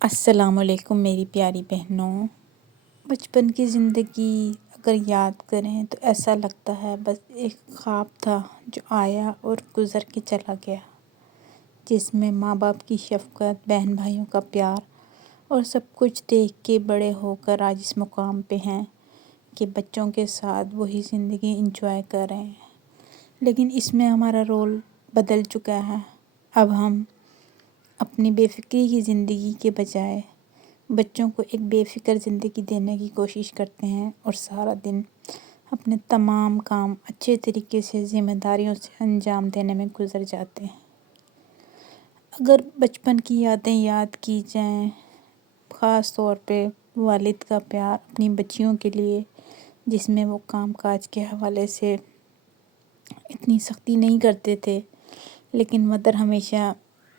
السلام علیکم میری پیاری بہنوں۔ بچپن کی زندگی اگر یاد کریں تو ایسا لگتا ہے بس ایک خواب تھا جو آیا اور گزر کے چلا گیا، جس میں ماں باپ کی شفقت، بہن بھائیوں کا پیار اور سب کچھ دیکھ کے بڑے ہو کر آج اس مقام پہ ہیں کہ بچوں کے ساتھ وہی زندگی انجوائے کر رہے ہیں۔ لیکن اس میں ہمارا رول بدل چکا ہے۔ اب ہم اپنی بے فکری کی زندگی کے بجائے بچوں کو ایک بے فکر زندگی دینے کی کوشش کرتے ہیں اور سارا دن اپنے تمام کام اچھے طریقے سے ذمہ داریوں سے انجام دینے میں گزر جاتے ہیں۔ اگر بچپن کی یادیں یاد کی جائیں، خاص طور پہ والد کا پیار اپنی بچیوں کے لیے، جس میں وہ کام کاج کے حوالے سے اتنی سختی نہیں کرتے تھے، لیکن مدر ہمیشہ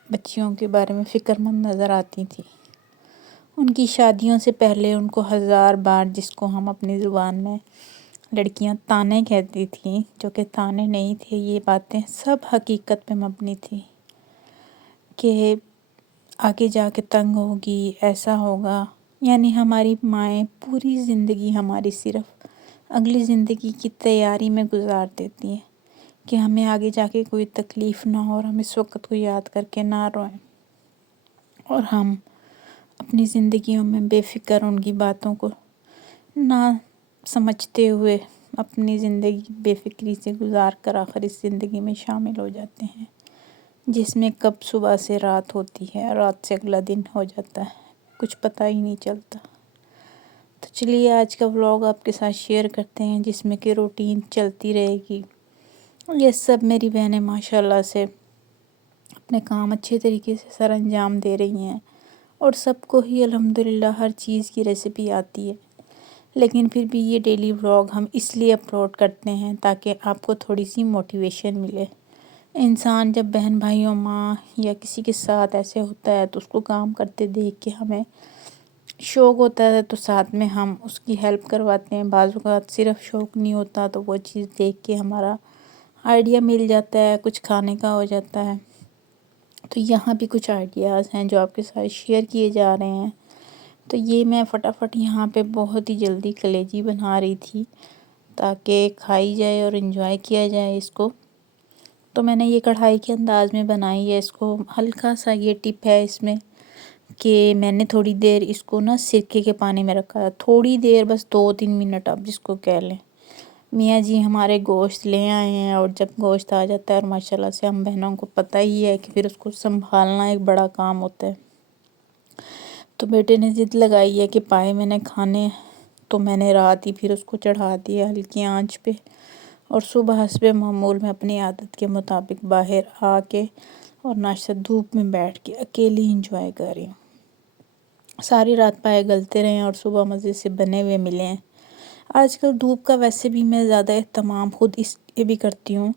بچیوں کے بارے میں فکر مند نظر آتی تھی۔ ان کی شادیوں سے پہلے ان کو 1000 بار، جس کو ہم اپنی زبان میں لڑکیاں تانے کہتی تھیں، جو کہ تانے نہیں تھے، یہ باتیں سب حقیقت پہ مبنی تھی کہ آگے جا کے تنگ ہوگی، ایسا ہوگا۔ یعنی ہماری مائیں پوری زندگی ہماری صرف اگلی زندگی کی تیاری میں گزار دیتی ہیں کہ ہمیں آگے جا کے کوئی تکلیف نہ ہو اور ہم اس وقت کو یاد کر کے نہ روئیں، اور ہم اپنی زندگیوں میں بے فکر ان کی باتوں کو نہ سمجھتے ہوئے اپنی زندگی بے فکری سے گزار کر آخر اس زندگی میں شامل ہو جاتے ہیں، جس میں کب صبح سے رات ہوتی ہے، رات سے اگلا دن ہو جاتا ہے، کچھ پتہ ہی نہیں چلتا۔ تو چلیے آج کا ولاگ آپ کے ساتھ شیئر کرتے ہیں، جس میں کہ روٹین چلتی رہے گی۔ یہ سب میری بہنیں ماشاءاللہ سے اپنے کام اچھے طریقے سے سر انجام دے رہی ہیں، اور سب کو ہی الحمدللہ ہر چیز کی ریسیپی آتی ہے۔ لیکن پھر بھی یہ ڈیلی ولاگ ہم اس لیے اپلوڈ کرتے ہیں تاکہ آپ کو تھوڑی سی موٹیویشن ملے۔ انسان جب بہن بھائیوں، ماں یا کسی کے ساتھ ایسے ہوتا ہے تو اس کو کام کرتے دیکھ کے ہمیں شوق ہوتا ہے، تو ساتھ میں ہم اس کی ہیلپ کرواتے ہیں۔ بعض اوقات صرف شوق نہیں ہوتا تو وہ چیز دیکھ کے ہمارا آئیڈیا مل جاتا ہے، کچھ کھانے کا ہو جاتا ہے۔ تو یہاں بھی کچھ آئیڈیاز ہیں جو آپ کے ساتھ شیئر کیے جا رہے ہیں۔ تو یہ میں فٹافٹ یہاں پہ بہت ہی جلدی کلیجی بنا رہی تھی تاکہ کھائی جائے اور انجوائے کیا جائے اس کو۔ تو میں نے یہ کڑھائی کے انداز میں بنائی ہے اس کو۔ ہلکا سا یہ ٹپ ہے اس میں کہ میں نے تھوڑی دیر اس کو سرکے کے پانی میں رکھا ہے، تھوڑی دیر، بس 2-3 منٹ آپ جس کو کہہ لیں۔ میاں جی ہمارے گوشت لے آئے ہیں، اور جب گوشت آ جاتا ہے، اور ماشاءاللہ سے ہم بہنوں کو پتہ ہی ہے کہ پھر اس کو سنبھالنا ایک بڑا کام ہوتا ہے۔ تو بیٹے نے ضد لگائی ہے کہ پائے میں نے کھانے، تو میں نے رات ہی پھر اس کو چڑھا دیا ہلکی آنچ پہ، اور صبح حسب معمول میں اپنی عادت کے مطابق باہر آ کے اور ناشتہ دھوپ میں بیٹھ کے اکیلی انجوائے کر رہی ہوں۔ ساری رات پائے گلتے رہے ہیں اور صبح مزے سے بنے ہوئے ملے ہیں۔ آج کل دھوپ کا ویسے بھی میں زیادہ اہتمام خود اس لیے بھی کرتی ہوں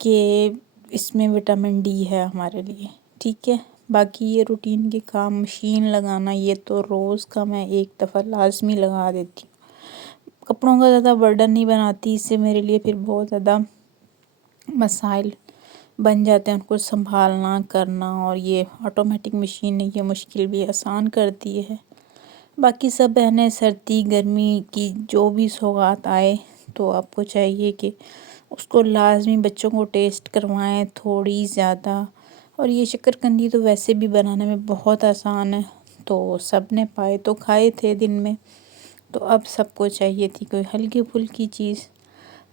کہ اس میں وٹامن ڈی ہے ہمارے لیے، ٹھیک ہے۔ باقی یہ روٹین کے کام، مشین لگانا، یہ تو روز کا میں ایک دفعہ لازمی لگا دیتی ہوں۔ کپڑوں کا زیادہ برڈن نہیں بناتی، اس سے میرے لیے پھر بہت زیادہ مسائل بن جاتے ہیں ان کو سنبھالنا کرنا، اور یہ آٹومیٹک مشین نے یہ مشکل بھی آسان کر دی ہے۔ باقی سب بہنیں سردی گرمی کی جو بھی سوغات آئے تو آپ کو چاہیے کہ اس کو لازمی بچوں کو ٹیسٹ کروائیں تھوڑی زیادہ۔ اور یہ شکرکندی تو ویسے بھی بنانے میں بہت آسان ہے، تو سب نے پائے تو کھائے تھے دن میں، تو اب سب کو چاہیے تھی کوئی ہلکی پھلکی چیز،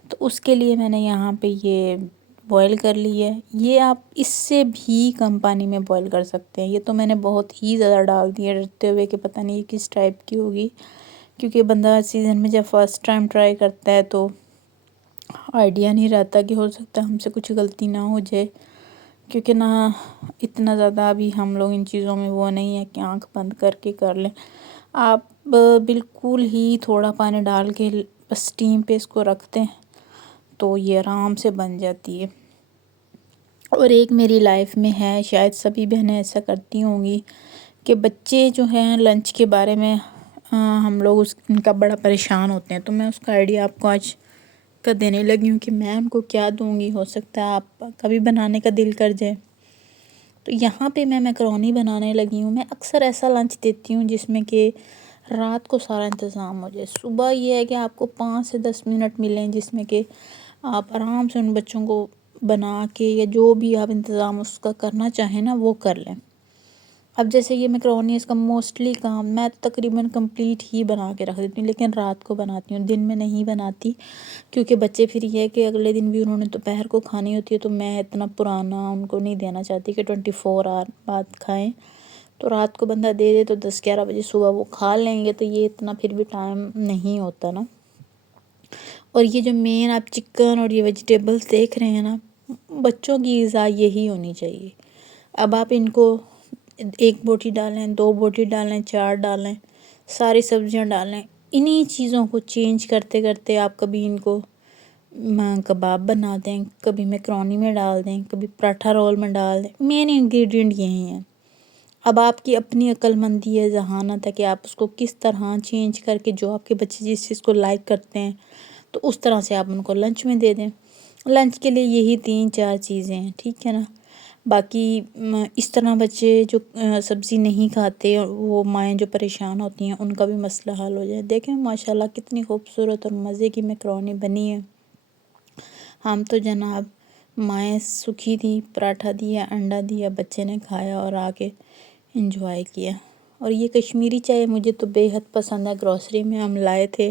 تو اس کے لیے میں نے یہاں پہ یہ بوائل کر لی ہے۔ یہ آپ اس سے بھی کم پانی میں بوائل کر سکتے ہیں، یہ تو میں نے بہت ہی زیادہ ڈال دی ہے ڈرتے ہوئے کہ پتہ نہیں یہ کس ٹائپ کی ہوگی، کیونکہ بندہ سیزن میں جب فرسٹ ٹائم ٹرائی کرتا ہے تو آئیڈیا نہیں رہتا کہ ہو سکتا ہے ہم سے کچھ غلطی نہ ہو جائے، کیونکہ نہ اتنا زیادہ ابھی ہم لوگ ان چیزوں میں وہ نہیں ہے کہ آنکھ بند کر کے کر لیں۔ آپ بالکل ہی تھوڑا پانی ڈال کے بس اسٹیم پہ اس کو رکھتے ہیں تو یہ آرام سے بن جاتی ہے۔ اور ایک میری لائف میں ہے، شاید سبھی بہنیں ایسا کرتی ہوں گی، کہ بچے جو ہیں لنچ کے بارے میں ہم لوگ ان کا بڑا پریشان ہوتے ہیں، تو میں اس کا آئیڈیا آپ کو آج کا دینے لگی ہوں کہ میں ان کو کیا دوں گی، ہو سکتا ہے آپ کا بھی بنانے کا دل کر جائے۔ تو یہاں پہ میں میکرونی بنانے لگی ہوں. میں اکثر ایسا لنچ دیتی ہوں جس میں کہ رات کو سارا انتظام ہو جائے. صبح یہ ہے کہ آپ کو 5 سے 10 منٹ ملیں جس میں کہ آپ آرام سے ان بچوں کو بنا کے یا جو بھی آپ انتظام اس کا کرنا چاہیں نا وہ کر لیں. اب جیسے یہ میکرونی اس کا موسٹلی کام میں تقریباً کمپلیٹ ہی بنا کے رکھ دیتی ہوں، لیکن رات کو بناتی ہوں، دن میں نہیں بناتی، کیونکہ بچے پھر یہ ہے کہ اگلے دن بھی انہوں نے دوپہر کو کھانی ہوتی ہے، تو میں اتنا پرانا ان کو نہیں دینا چاہتی کہ 24 آور بعد کھائیں. تو رات کو بندہ دے دے تو 10-11 بجے صبح وہ کھا لیں گے، تو یہ اتنا پھر بھی ٹائم نہیں ہوتا نا. اور یہ جو مین آپ چکن اور یہ ویجیٹیبلز دیکھ رہے ہیں نا، بچوں کی غذا یہی ہونی چاہیے. اب آپ ان کو 1 بوٹی ڈالیں، 2 بوٹی ڈالیں، 4 ڈالیں، ساری سبزیاں ڈالیں، انہی چیزوں کو چینج کرتے کرتے آپ کبھی ان کو کباب بنا دیں، کبھی میکرونی میں ڈال دیں، کبھی پراٹھا رول میں ڈال دیں. مین انگریڈینٹ یہی ہیں. اب آپ کی اپنی عقل مندی ہے، ذہانت ہے کہ آپ اس کو کس طرح چینج کر کے جو آپ کے بچے جس چیز کو لائک کرتے ہیں تو اس طرح سے آپ ان کو لنچ میں دے دیں. لنچ کے لیے یہی 3-4 چیزیں ہیں، ٹھیک ہے نا. باقی اس طرح بچے جو سبزی نہیں کھاتے، وہ مائیں جو پریشان ہوتی ہیں ان کا بھی مسئلہ حل ہو جائے. دیکھیں ماشاءاللہ کتنی خوبصورت اور مزے کی میکرونی بنی ہے. ہم تو جناب مائیں سکھی تھی، پراٹھا دیا، انڈا دیا، بچے نے کھایا اور آ کے انجوائے کیا. اور یہ کشمیری چائے مجھے تو بے حد پسند ہے. گروسری میں ہم لائے تھے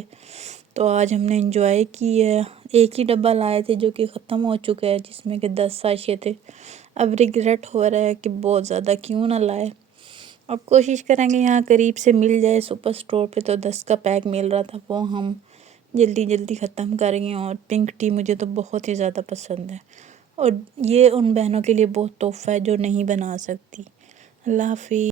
تو آج ہم نے انجوائے کی ہے. ایک ہی ڈبہ لائے تھے جو کہ ختم ہو چکا ہے، جس میں کہ 10 ساشے تھے. اب ریگریٹ ہو رہا ہے کہ بہت زیادہ کیوں نہ لائے. اب کوشش کریں گے یہاں قریب سے مل جائے. سپر اسٹور پہ تو 10 کا پیک مل رہا تھا، وہ ہم جلدی ختم کر گئے. اور پنک ٹی مجھے تو بہت ہی زیادہ پسند ہے، اور یہ ان بہنوں کے لیے بہت تحفہ ہے جو نہیں بنا سکتی. اللہ حافظ.